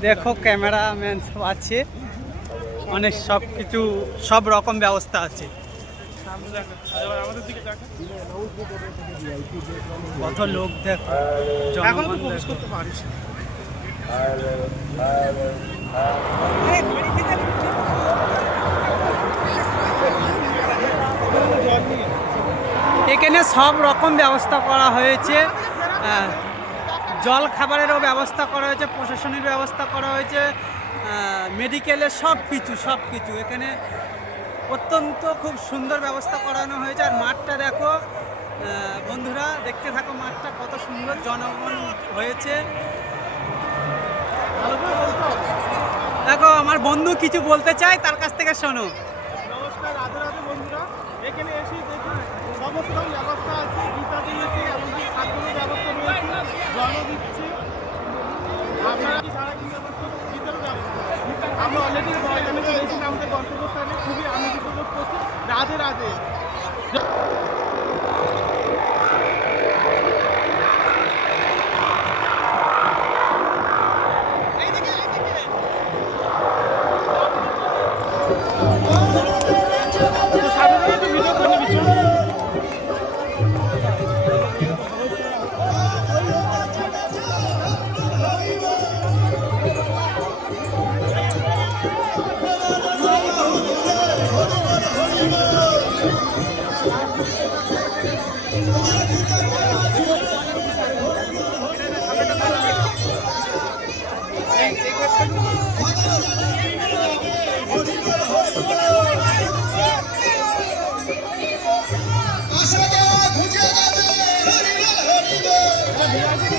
দেখো ক্যামেরাম্যান সব আছে। অনেক সব কিছু সব রকম ব্যবস্থা আছে। কত লোক দেখো এখন সব রকম ব্যবস্থা করা হয়েছে। আহ, জল খাবারেরও ব্যবস্থা করা হয়েছে, প্রশাসনিক ব্যবস্থা করা হয়েছে মেডিকেলের সব কিছু সব কিছু। এখানে অত্যন্ত খুব সুন্দর ব্যবস্থা করানো হয়েছে। আর মাঠটা দেখো বন্ধুরা, দেখতে থাকো মাঠটা কত সুন্দর জনগণ হয়েছে। দেখো, আমার বন্ধু কিছু বলতে চাই তার কাছ থেকে শোনো। নমস্কার, রাধে রাধে বন্ধুরা। এখানে এসে দেখুন, সমস্ত আমাদের গন্তব্যস্থানে খুবই আনন্দিত বোধ করছি। রাধে রাধে। হরিবল